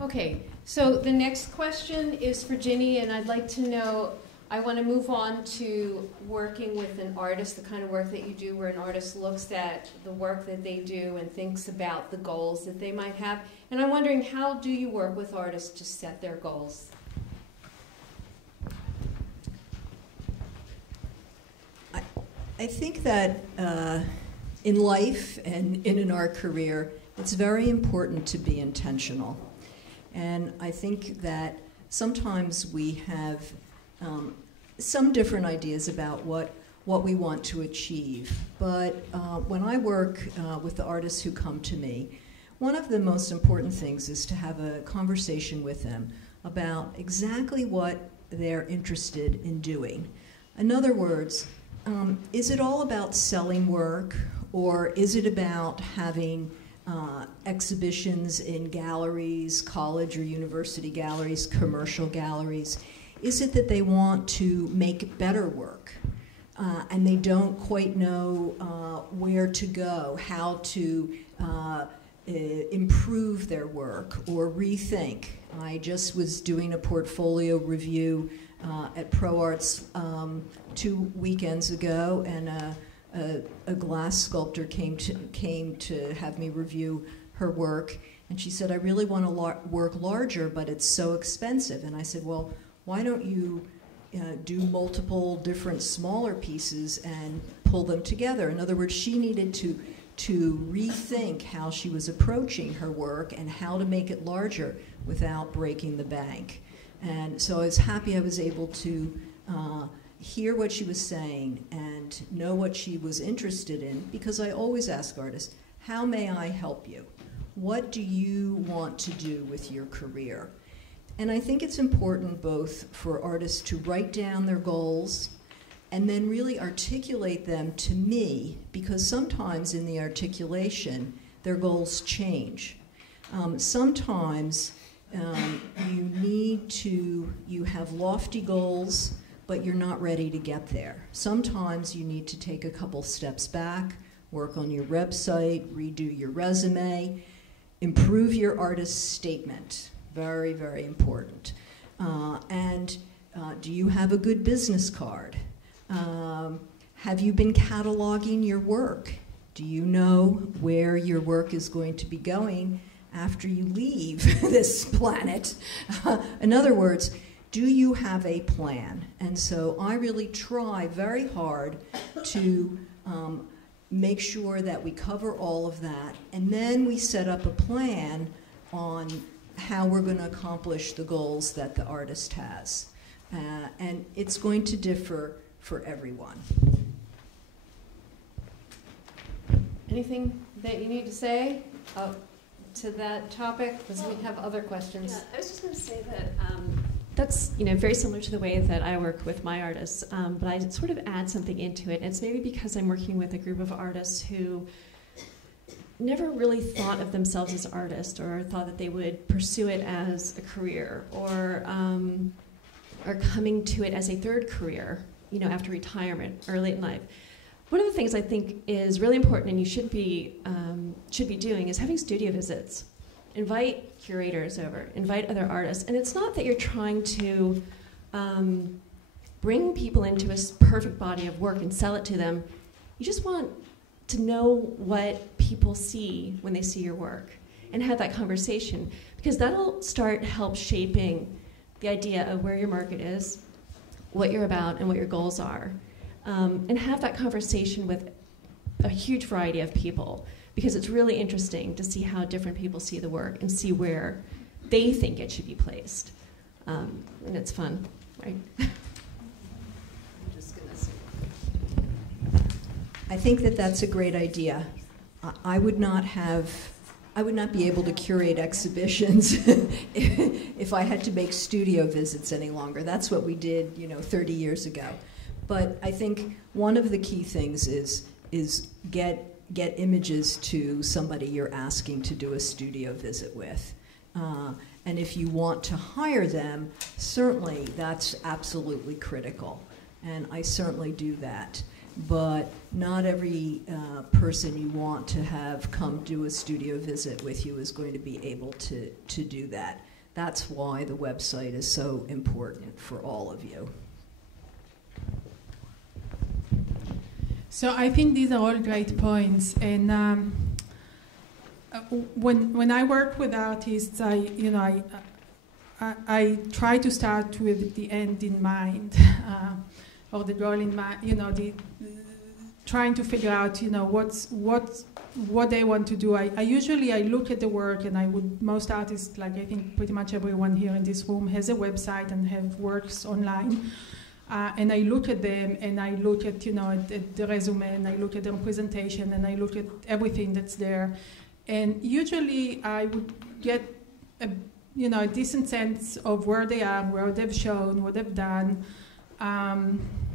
Okay, so the next question is for Ginny, and I'd like to know, I want to move on to working with an artist, the kind of work that you do where an artist looks at the work that they do and thinks about the goals that they might have. And I'm wondering, how do you work with artists to set their goals? I think that in life and in an art career, it's very important to be intentional. And I think that sometimes we have some different ideas about what we want to achieve. But when I work with the artists who come to me, one of the most important things is to have a conversation with them about exactly what they're interested in doing. In other words, is it all about selling work, or is it about having exhibitions in galleries, college or university galleries, commercial galleries? Is it that they want to make better work and they don't quite know where to go, how to improve their work or rethink? I just was doing a portfolio review at ProArts 2 weekends ago, and a glass sculptor came to have me review her work, and she said, I really want to work larger, but it's so expensive. And I said, well, why don't you do multiple different smaller pieces and pull them together? In other words, she needed to rethink how she was approaching her work and how to make it larger without breaking the bank. And so I was happy I was able to hear what she was saying and know what she was interested in, because I always ask artists, how may I help you? What do you want to do with your career? And I think it's important both for artists to write down their goals and then really articulate them to me, because sometimes in the articulation, their goals change. Sometimes you have lofty goals, but you're not ready to get there. Sometimes you need to take a couple steps back, work on your website, redo your resume, improve your artist's statement. Very, very important. Do you have a good business card? Have you been cataloging your work? Do you know where your work is going to be going after you leave this planet? In other words, do you have a plan? And so I really try very hard to make sure that we cover all of that, and then we set up a plan on how we're going to accomplish the goals that the artist has. And it's going to differ for everyone. Anything that you need to say to that topic? Because we have other questions. Yeah, I was just going to say that that's very similar to the way that I work with my artists, but I sort of add something into it. It's maybe because I'm working with a group of artists who never really thought of themselves as artists, or thought that they would pursue it as a career, or are coming to it as a third career, after retirement or late in life. One of the things I think is really important, and you should be doing, is having studio visits. Invite curators over, invite other artists, and it's not that you're trying to bring people into a perfect body of work and sell it to them. You just want to know what people see when they see your work and have that conversation, because that'll help shaping the idea of where your market is, what you're about, and what your goals are. And have that conversation with a huge variety of people, because it's really interesting to see how different people see the work and see where they think it should be placed. And it's fun, right? I think that that's a great idea. I would not be able to curate exhibitions if I had to make studio visits any longer. That's what we did, 30 years ago. But I think one of the key things is get images to somebody you're asking to do a studio visit with. And if you want to hire them, certainly that's absolutely critical. And I certainly do that. But not every person you want to have come do a studio visit with you is going to be able to do that. That's why the website is so important for all of you. So I think these are all great points, and when I work with artists, I try to start with the end in mind, or the goal in mind. Trying to figure out, what they want to do. I usually look at the work, and most artists, like I think pretty much everyone here in this room, has a website and have works online. And I look at them, and I look at at the resume, and I look at their presentation, and I look at everything that's there. And usually I would get a decent sense of where they are, where they've shown, what they've done,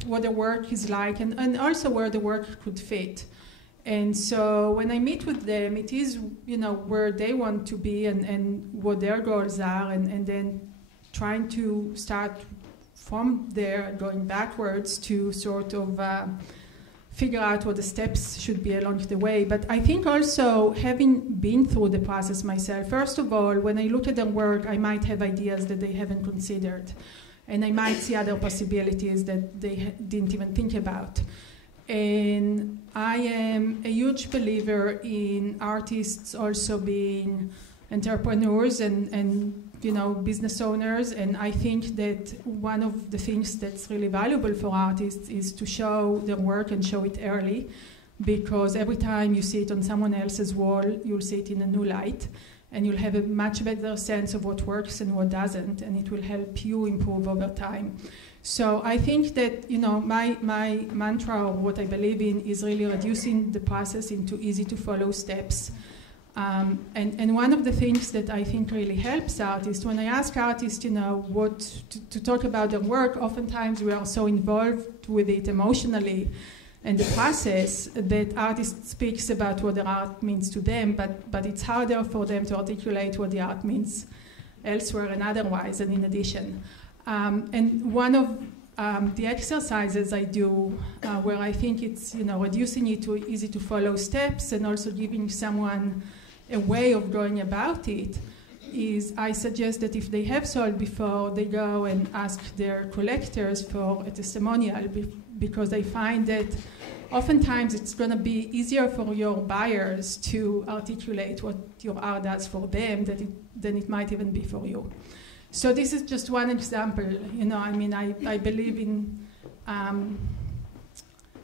what the work is like, and also where the work could fit. And so when I meet with them, it is where they want to be and what their goals are, and then trying to start from there, going backwards to sort of figure out what the steps should be along the way. But I think also, having been through the process myself, first of all, when I look at their work, I might have ideas that they haven't considered. And I might see other possibilities that they didn't even think about. And I am a huge believer in artists also being entrepreneurs and business owners. And I think that one of the things that's really valuable for artists is to show their work and show it early, because every time you see it on someone else's wall, you'll see it in a new light, and you'll have a much better sense of what works and what doesn't, and it will help you improve over time. So I think that my mantra, or what I believe in, is really reducing the process into easy to follow steps. And one of the things that I think really helps artists, when I ask artists, what to talk about their work, oftentimes we are so involved with it emotionally and the process that artist speaks about what the art means to them, but it's harder for them to articulate what the art means elsewhere and otherwise and in addition. And one of the exercises I do, where I think it's reducing it to easy to follow steps and also giving someone a way of going about it, is I suggest that if they have sold before, they go and ask their collectors for a testimonial, because I find that oftentimes it's going to be easier for your buyers to articulate what your art does for them than it might even be for you. So this is just one example. I believe in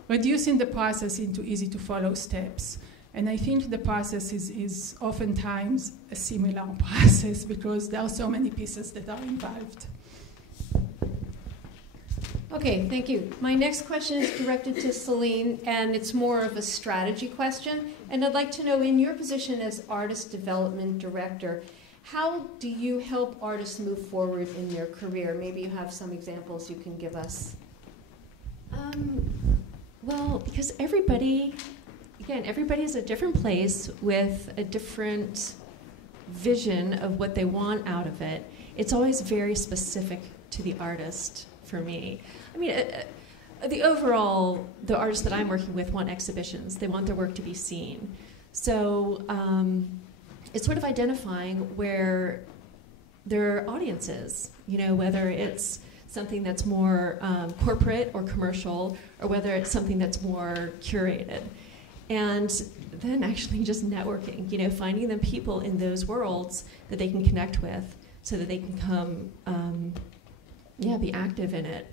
reducing the process into easy to follow steps. And I think the process is oftentimes a similar process, because there are so many pieces that are involved. Okay, thank you. My next question is directed to Celine, and it's more of a strategy question. And I'd like to know, in your position as Artist Development Director, how do you help artists move forward in their career? Maybe you have some examples you can give us. Well, because everybody is a different place with a different vision of what they want out of it. It's always very specific to the artist for me. The artists that I'm working with want exhibitions. They want their work to be seen. So it's sort of identifying where their audience is, whether it's something that's more corporate or commercial, or whether it's something that's more curated. And then actually just networking, finding the people in those worlds that they can connect with so that they can come, be active in it.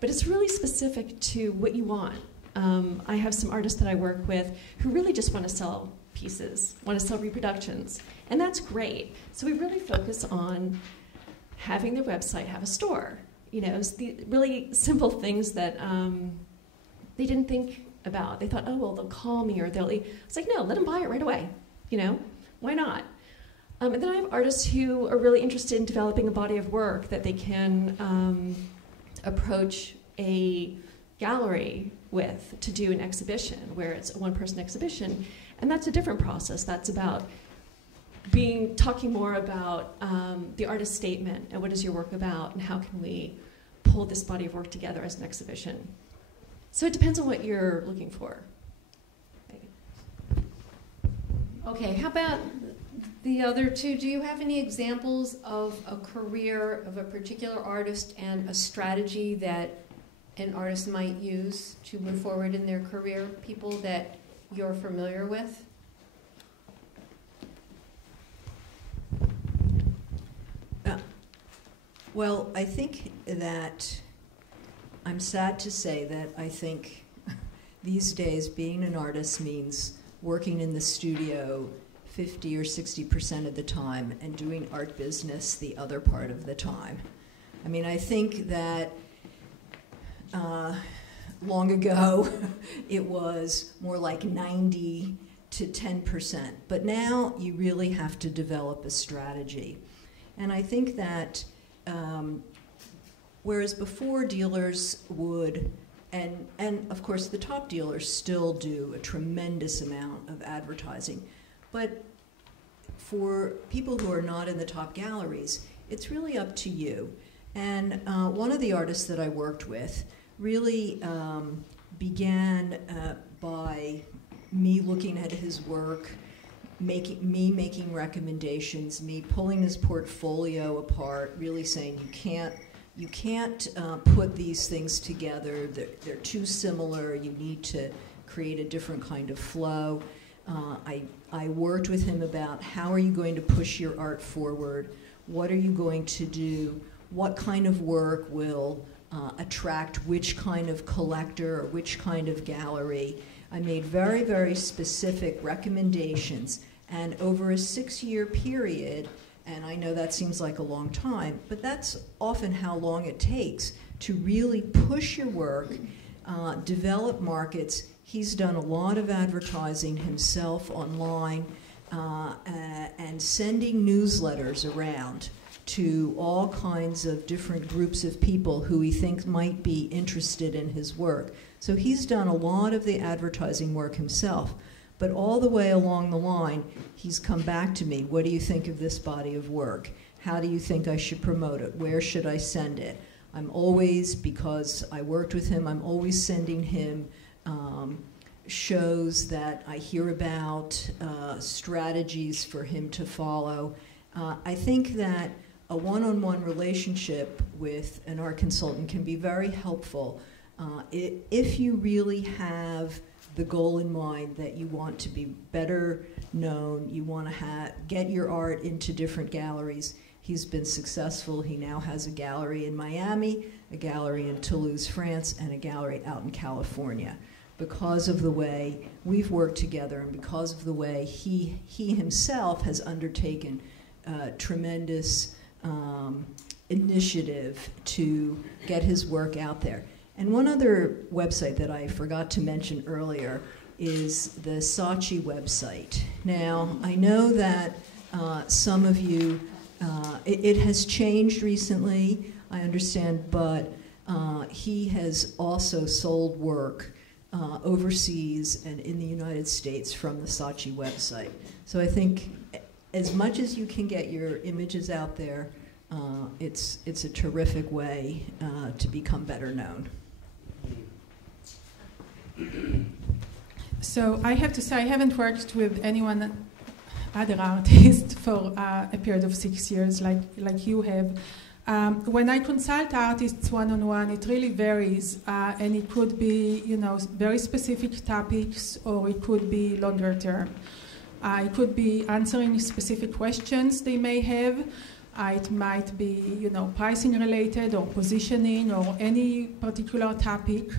But it's really specific to what you want. I have some artists that I work with who really just want to sell pieces, want to sell reproductions, and that's great. So we really focus on having their website have a store. It's the really simple things that they didn't think about. They thought, oh, well, they'll call me or it's like, no, let them buy it right away. Why not? And then I have artists who are really interested in developing a body of work that they can approach a gallery with to do an exhibition, where it's a one-person exhibition. And that's a different process. That's about talking more about the artist's statement and what is your work about and how can we pull this body of work together as an exhibition. So it depends on what you're looking for. Okay, how about The other two, do you have any examples of a career of a particular artist and a strategy that an artist might use to move forward in their career, people that you're familiar with? Well, I think that I'm sad to say that I think these days being an artist means working in the studio 50 or 60% of the time and doing art business the other part of the time. I mean, I think that long ago it was more like 90 to 10%, but now you really have to develop a strategy. And I think that whereas before dealers would, and of course the top dealers still do a tremendous amount of advertising, but for people who are not in the top galleries, it's really up to you. And one of the artists that I worked with really began by me looking at his work, making recommendations, me pulling his portfolio apart, really saying you can't put these things together. They're too similar. You need to create a different kind of flow. I worked with him about how are you going to push your art forward? What are you going to do? What kind of work will attract which kind of collector or which kind of gallery? I made very, very specific recommendations. And over a 6-year period, and I know that seems like a long time, but that's often how long it takes to really push your work, develop markets. He's done a lot of advertising himself online and sending newsletters around to all kinds of different groups of people who he thinks might be interested in his work. So he's done a lot of the advertising work himself. But all the way along the line, he's come back to me. What do you think of this body of work? How do you think I should promote it? Where should I send it? I'm always, because I worked with him, I'm always sending him shows that I hear about, strategies for him to follow. I think that a one-on-one relationship with an art consultant can be very helpful if you really have the goal in mind that you want to be better known, you want to get your art into different galleries. He's been successful. He now has a gallery in Miami, a gallery in Toulouse, France, and a gallery out in California. Because of the way we've worked together and because of the way he himself has undertaken tremendous initiative to get his work out there. And one other website that I forgot to mention earlier is the Saatchi website. Now, I know that some of you, it has changed recently, I understand, but he has also sold work overseas and in the United States from the Saatchi website. So I think as much as you can get your images out there, it's a terrific way to become better known. So I have to say I haven't worked with anyone other artist for a period of 6 years like you have. When I consult artists one-on-one, it really varies, and it could be very specific topics, or it could be longer term. It could be answering specific questions they may have. It might be pricing related or positioning or any particular topic.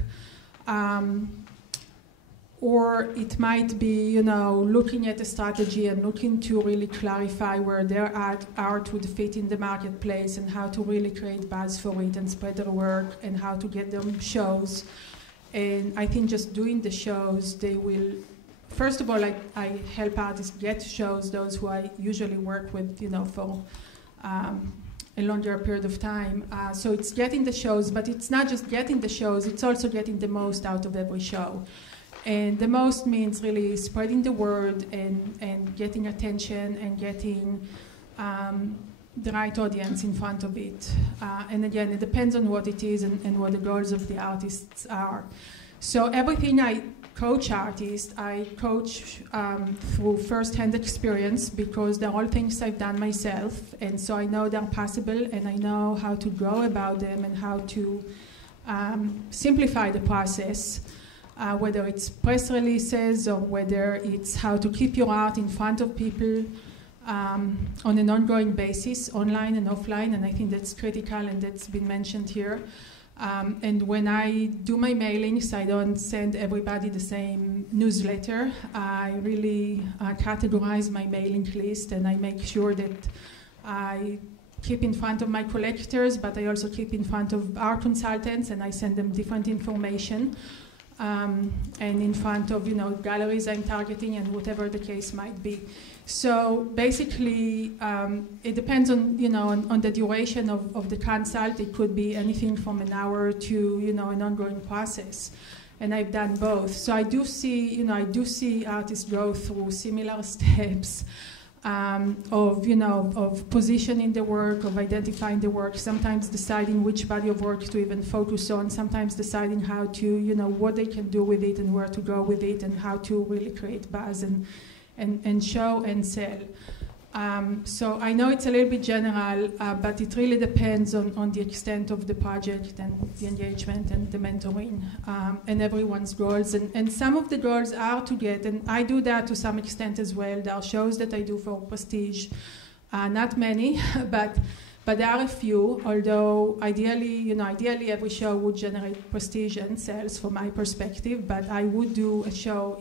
Or it might be, looking at a strategy and looking to really clarify where their art would fit in the marketplace and how to really create buzz for it and spread their work and how to get them shows. And I think just doing the shows, they will, first of all, I help artists get shows, those who I usually work with, for a longer period of time. So it's getting the shows, but it's not just getting the shows, it's also getting the most out of every show. And the most means really spreading the word and getting attention and getting the right audience in front of it. And again, it depends on what it is and what the goals of the artists are. So everything coach artists, I coach through first-hand experience because they're all things I've done myself, and so I know they're possible, and I know how to go about them and how to simplify the process, whether it's press releases or whether it's how to keep your art in front of people on an ongoing basis, online and offline, and I think that's critical, and that's been mentioned here. And when I do my mailings, I don't send everybody the same newsletter. I really categorize my mailing list, and I make sure that I keep in front of my collectors, but I also keep in front of art consultants, and I send them different information. And in front of galleries I'm targeting, and whatever the case might be. So basically, it depends on on the duration of the consult. It could be anything from an hour to an ongoing process, and I've done both. So I do see artists go through similar steps. Of positioning the work, of identifying the work, sometimes deciding which body of work to even focus on, sometimes deciding how to, what they can do with it and where to go with it, and how to really create buzz and show and sell. So I know it's a little bit general, but it really depends on the extent of the project and the engagement and the mentoring and everyone's goals. And some of the goals are to get, and I do that to some extent as well. There are shows that I do for prestige, not many, but there are a few. Although ideally every show would generate prestige and sales from my perspective. But I would do a show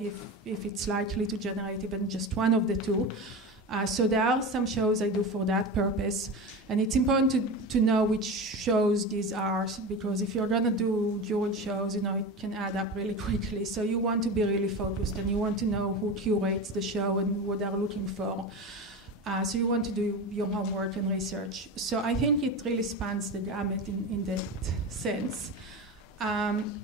if it's likely to generate even just one of the two. So there are some shows I do for that purpose, and it's important to know which shows these are, because if you're going to do dual shows, it can add up really quickly. So you want to be really focused, and you want to know who curates the show and what they're looking for. So you want to do your homework and research. So I think it really spans the gamut in that sense.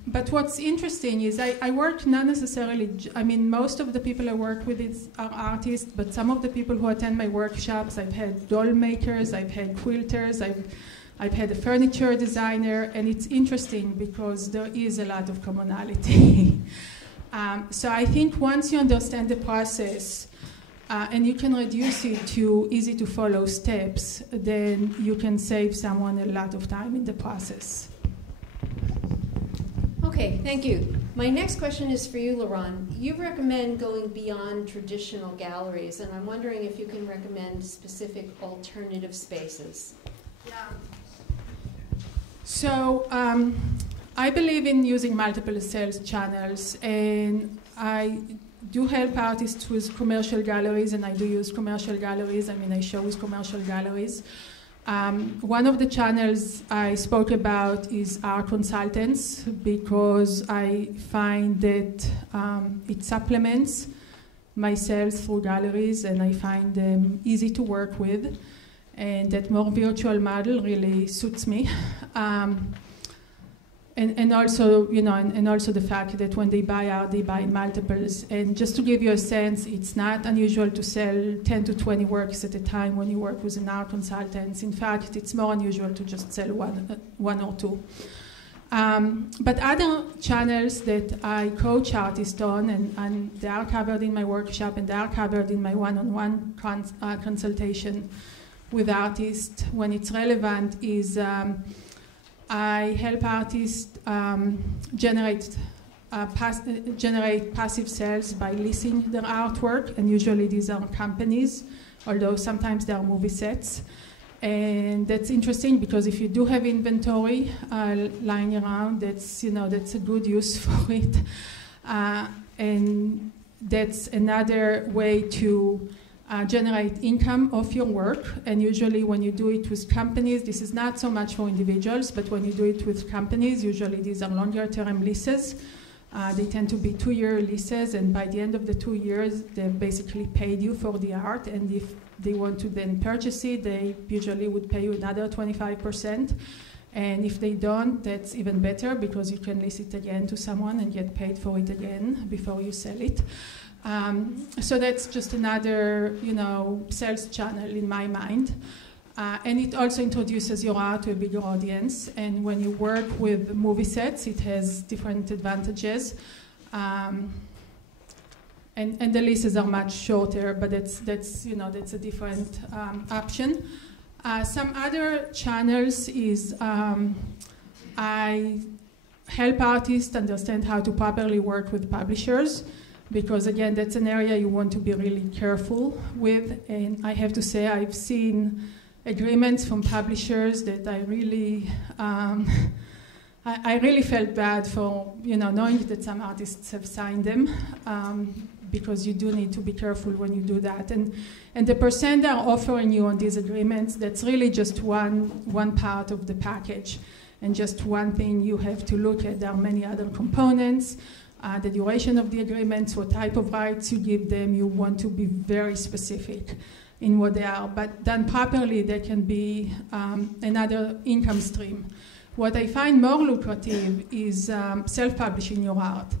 But what's interesting is I work not necessarily, most of the people I work with are artists, but some of the people who attend my workshops, I've had doll makers, I've had quilters, I've had a furniture designer, and it's interesting because there is a lot of commonality. So I think once you understand the process, and you can reduce it to easy to follow steps, then you can save someone a lot of time in the process. Okay, thank you. My next question is for you, Laurent. You recommend going beyond traditional galleries, and I'm wondering if you can recommend specific alternative spaces. Yeah. So I believe in using multiple sales channels, and I do help artists with commercial galleries, and I do use commercial galleries. I show with commercial galleries. One of the channels I spoke about is art consultants, because I find that it supplements my sales through galleries, and I find them easy to work with, and that more virtual model really suits me. And also, and also the fact that when they buy art, they buy in multiples. And just to give you a sense, it's not unusual to sell 10 to 20 works at a time when you work with an art consultant. In fact, it's more unusual to just sell one or two. But other channels that I coach artists on, and they are covered in my workshop, and they are covered in my one-on-one consultation with artists when it's relevant, is I help artists generate passive sales by leasing their artwork, and usually these are companies, although sometimes they are movie sets. And that's interesting because if you do have inventory lying around, that's a good use for it, and that's another way to generate income of your work. And usually when you do it with companies, this is not so much for individuals, but when you do it with companies, usually these are longer term leases. They tend to be 2-year leases, and by the end of the 2 years, they basically paid you for the art, and if they want to then purchase it, they usually would pay you another 25%. And if they don't, that's even better, because you can lease it again to someone and get paid for it again before you sell it. So that's just another, sales channel in my mind. And it also introduces your art to a bigger audience. And when you work with movie sets, it has different advantages. And the lists are much shorter, but that's a different option. Some other channels is I help artists understand how to properly work with publishers, because again, that's an area you want to be really careful with. And I have to say, I've seen agreements from publishers that I really felt bad for, knowing that some artists have signed them, because you do need to be careful when you do that. And the percent they're offering you on these agreements, that's really just one part of the package, and just one thing you have to look at. There are many other components. The duration of the agreements, what type of rights you give them, you want to be very specific in what they are. But done properly, they can be another income stream. What I find more lucrative is self-publishing your art.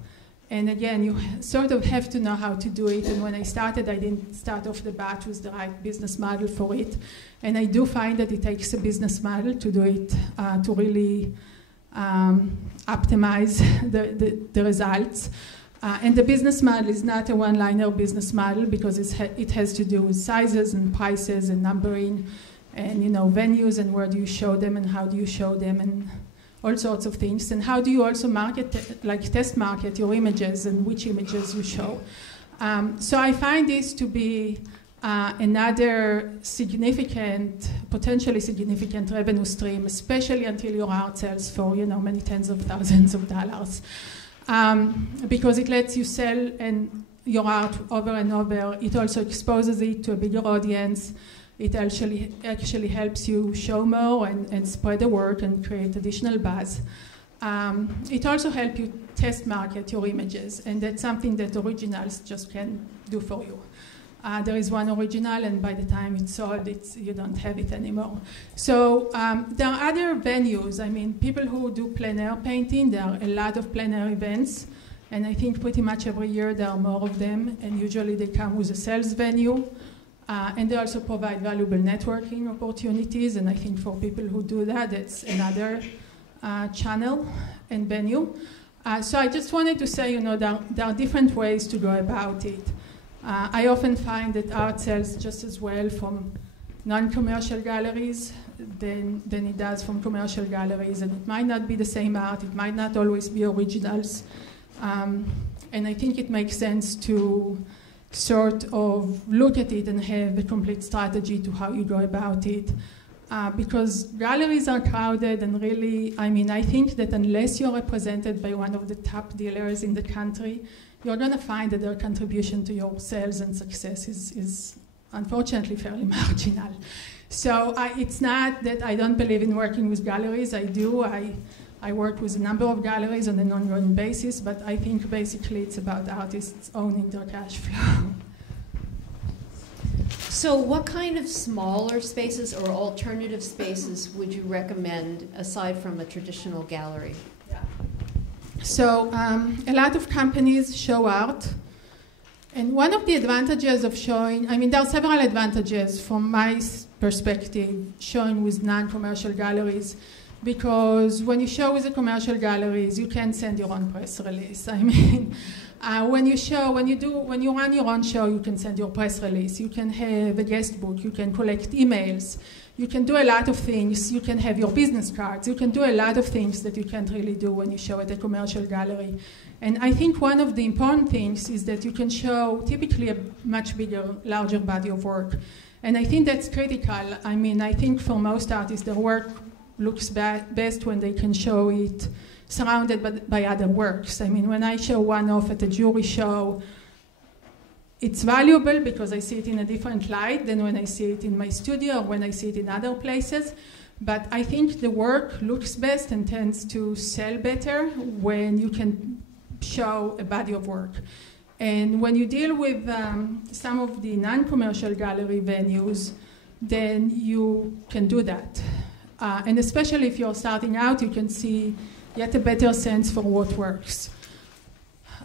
And again, you sort of have to know how to do it. And when I started, I didn't start off the bat with the right business model for it. And I do find that it takes a business model to do it, to really optimize the results. And the business model is not a one-liner business model, because it has to do with sizes and prices and numbering and venues and where do you show them and how do you show them and all sorts of things. And how do you also test market your images and which images you show. So I find this to be another potentially significant revenue stream, especially until your art sells for many tens of thousands of dollars, because it lets you sell your art over and over. It also exposes it to a bigger audience. It actually helps you show more and spread the word and create additional buzz. It also helps you test market your images, and that's something that originals just can't do for you. There is one original, and by the time it's sold, you don't have it anymore. So there are other venues. I mean, people who do plein air painting, there are a lot of plein air events, and I think pretty much every year there are more of them, and usually they come with a sales venue. And they also provide valuable networking opportunities, and I think for people who do that, it's another channel and venue. So I just wanted to say, there are different ways to go about it. I often find that art sells just as well from non-commercial galleries than it does from commercial galleries, and it might not be the same art, it might not always be originals. And I think it makes sense to sort of look at it and have a complete strategy to how you go about it. Because galleries are crowded, and really, I think that unless you're represented by one of the top dealers in the country, you're going to find that their contribution to your sales and success is unfortunately fairly marginal. So it's not that I don't believe in working with galleries. I do. I work with a number of galleries on an ongoing basis, but I think basically it's about artists owning their cash flow. So what kind of smaller spaces or alternative spaces would you recommend aside from a traditional gallery? Yeah. So a lot of companies show art. And one of the advantages of showing, there are several advantages from my perspective do with non-commercial galleries, because when you show with the commercial galleries, you can send your own press release. I mean, when you run your own show, you can send your press release. You can have a guest book. You can collect emails. You can do a lot of things. You can have your business cards. You can do a lot of things that you can't really do when you show at a commercial gallery. And I think one of the important things is that you can show typically a much bigger, larger body of work. And I think that's critical. I mean, I think for most artists, their work looks best when they can show it surrounded by other works. I mean, when I show one off at a jewelry show, it's valuable because I see it in a different light than when I see it in my studio or when I see it in other places. But I think the work looks best and tends to sell better when you can show a body of work. And when you deal with some of the non-commercial gallery venues, then you can do that. And especially if you're starting out, you can get a better sense for what works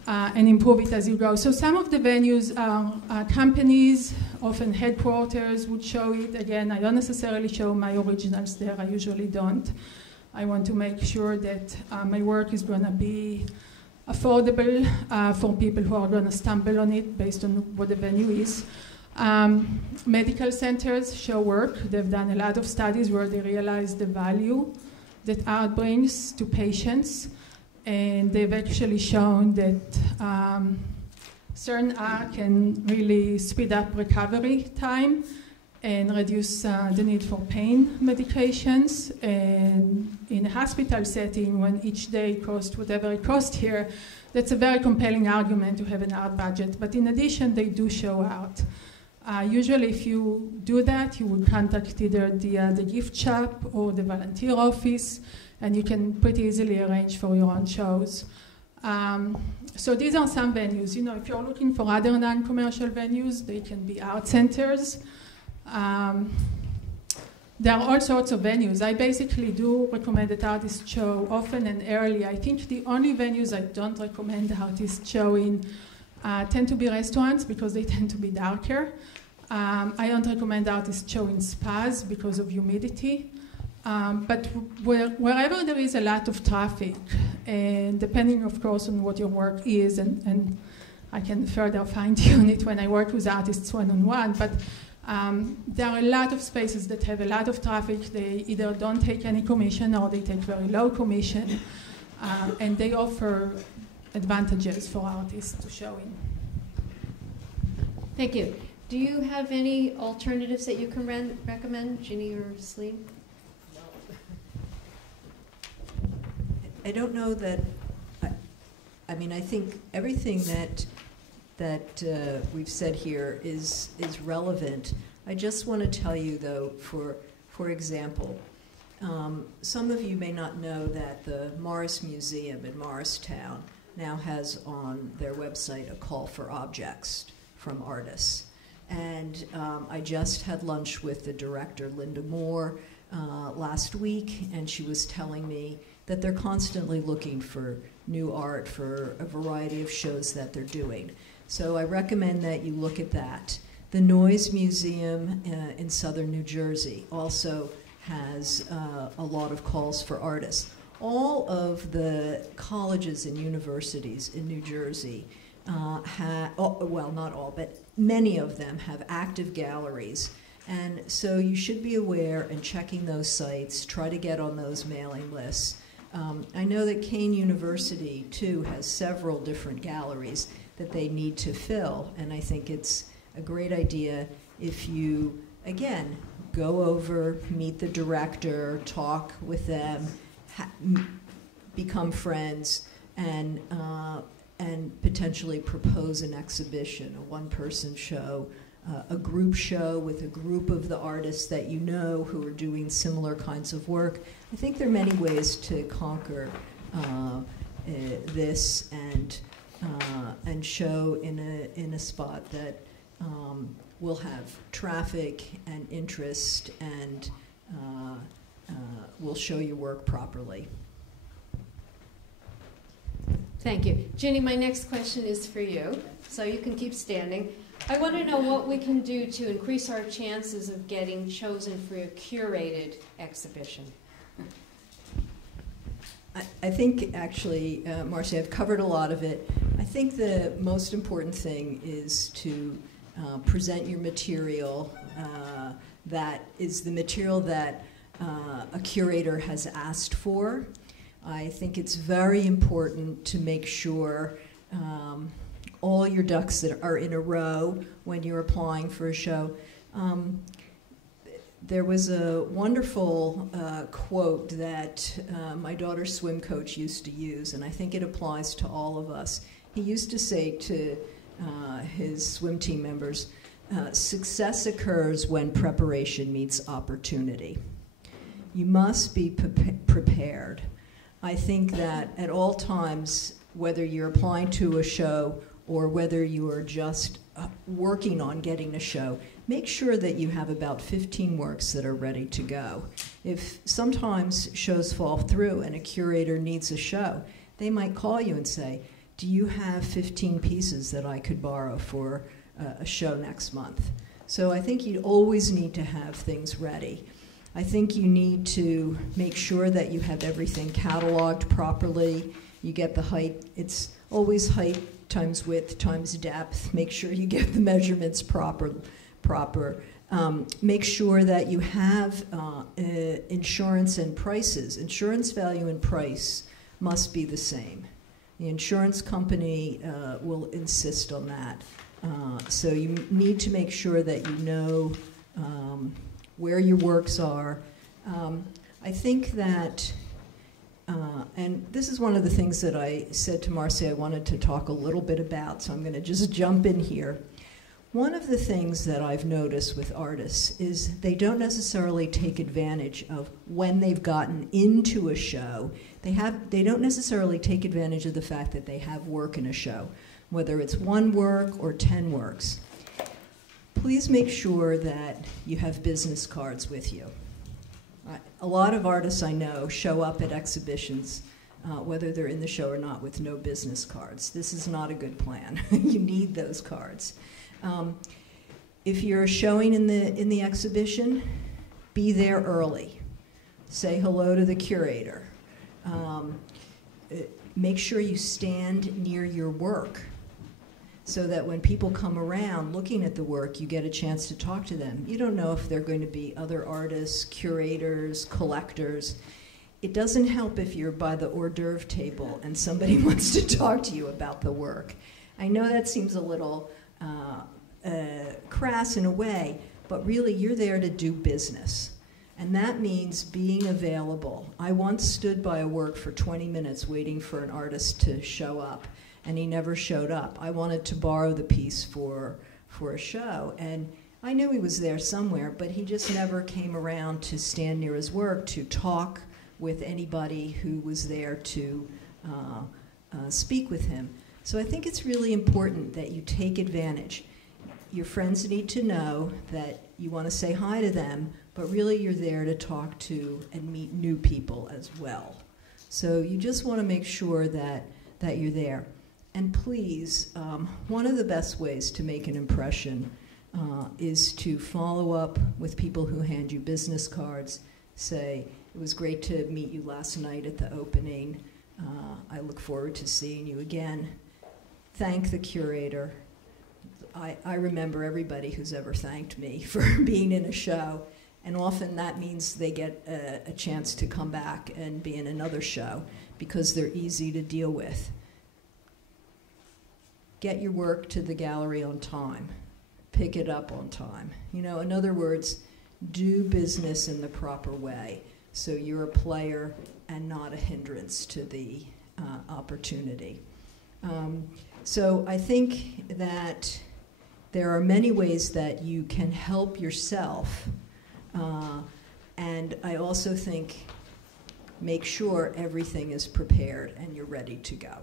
and improve it as you go. So some of the venues are companies, often headquarters would show it. Again, I don't necessarily show my originals there. I usually don't. I want to make sure that my work is going to be affordable for people who are going to stumble on it based on what the venue is. Medical centers show work. They've done a lot of studies where they realize the value that art brings to patients, and they've actually shown that certain art can really speed up recovery time and reduce the need for pain medications. And in a hospital setting, when each day costs whatever it costs here, that's a very compelling argument to have an art budget. But in addition, they do show out. Usually, if you do that, you would contact either the gift shop or the volunteer office, and you can pretty easily arrange for your own shows. So these are some venues. You know, if you're looking for other non-commercial venues, they can be art centers. There are all sorts of venues. I basically do recommend that artists show often and early. I think the only venues I don't recommend artists show in tend to be restaurants because they tend to be darker. I don't recommend artists show in spas because of humidity. But wherever there is a lot of traffic, and depending, of course, on what your work is, and I can further fine-tune it when I work with artists one-on-one, but there are a lot of spaces that have a lot of traffic. They either don't take any commission or they take very low commission, and they offer advantages for artists to show in. Thank you. Do you have any alternatives that you can recommend, Ginny or Slee? I don't know that. I mean, I think everything that we've said here is relevant. I just want to tell you, though, for example, some of you may not know that the Morris Museum in Morristown now has on their website a call for objects from artists. And I just had lunch with the director, Linda Moore, last week, and she was telling me that they're constantly looking for new art for a variety of shows that they're doing. So I recommend that you look at that. The Noise Museum in southern New Jersey also has a lot of calls for artists. All of the colleges and universities in New Jersey well, not all, but many of them have active galleries. And so you should be aware and checking those sites, try to get on those mailing lists. I know that Kane University, too, has several different galleries that they need to fill, and I think it's a great idea if you, again, go over, meet the director, talk with them, become friends, and potentially propose an exhibition, a one-person show, a group show with a group of the artists that you know who are doing similar kinds of work. I think there are many ways to conquer this and show in a spot that will have traffic and interest and will show your work properly. Thank you. Ginny, my next question is for you, so you can keep standing. I want to know what we can do to increase our chances of getting chosen for a curated exhibition. I think, actually, Marcia, I've covered a lot of it. I think the most important thing is to present your material that is the material that a curator has asked for. I think it's very important to make sure all your ducks that are in a row when you're applying for a show. There was a wonderful quote that my daughter's swim coach used to use, and I think it applies to all of us. He used to say to his swim team members, success occurs when preparation meets opportunity. You must be prepared. I think that at all times, whether you're applying to a show or whether you are just working on getting a show, make sure that you have about 15 works that are ready to go. If sometimes shows fall through and a curator needs a show, they might call you and say, do you have 15 pieces that I could borrow for a show next month? So I think you always need to have things ready. I think you need to make sure that you have everything cataloged properly. You get the height. It's always height times width times depth. Make sure you get the measurements proper. Make sure that you have insurance and prices. Insurance value and price must be the same. The insurance company will insist on that. So you need to make sure that you know where your works are. I think that, and this is one of the things that I said to Marcy I wanted to talk a little bit about, so I'm going to just jump in here. One of the things that I've noticed with artists is they don't necessarily take advantage of when they've gotten into a show. They don't necessarily take advantage of the fact that they have work in a show, whether it's one work or 10 works. Please make sure that you have business cards with you. A lot of artists I know show up at exhibitions, whether they're in the show or not, with no business cards. This is not a good plan. You need those cards. If you're showing in the exhibition, be there early. Say hello to the curator. Make sure you stand near your work so that when people come around looking at the work, you get a chance to talk to them. You don't know if they're going to be other artists, curators, collectors. It doesn't help if you're by the hors d'oeuvre table and somebody wants to talk to you about the work. I know that seems a little crass in a way, but really you're there to do business. And that means being available. I once stood by a work for 20 minutes waiting for an artist to show up, and he never showed up. I wanted to borrow the piece for a show, and I knew he was there somewhere, but he just never came around to stand near his work to talk with anybody who was there to speak with him. So I think it's really important that you take advantage. Your friends need to know that you want to say hi to them, but really you're there to talk to and meet new people as well. So you just want to make sure that you're there. And please, one of the best ways to make an impression is to follow up with people who hand you business cards. Say, it was great to meet you last night at the opening. I look forward to seeing you again. Thank the curator. I remember everybody who's ever thanked me for being in a show, and often that means they get a chance to come back and be in another show because they're easy to deal with. Get your work to the gallery on time. Pick it up on time. You know, in other words, do business in the proper way so you're a player and not a hindrance to the opportunity. So I think that there are many ways that you can help yourself, and I also think make sure everything is prepared and you're ready to go.